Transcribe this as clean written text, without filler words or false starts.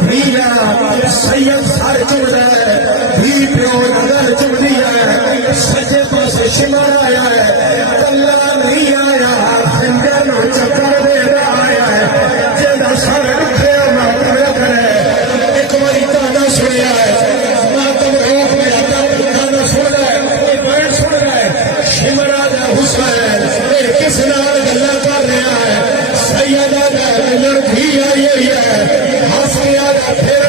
धीया Syed sir चुमदा है धी प्यो नगर चुमदी है सज्जे पासे शिमर आया है कल्ला नहीं आया सिंधे नो चक्कर दे आया है जेदा सर उठे मातम करे एक बारी ताना सुनिया है मातम रोक मेरा ताना सुन रहा है बैठ सुन रहा है शिमरा दा हुसैन किस नाल गल्ला कर रहा है सैयदा दा लड़की आई है हंसिया दा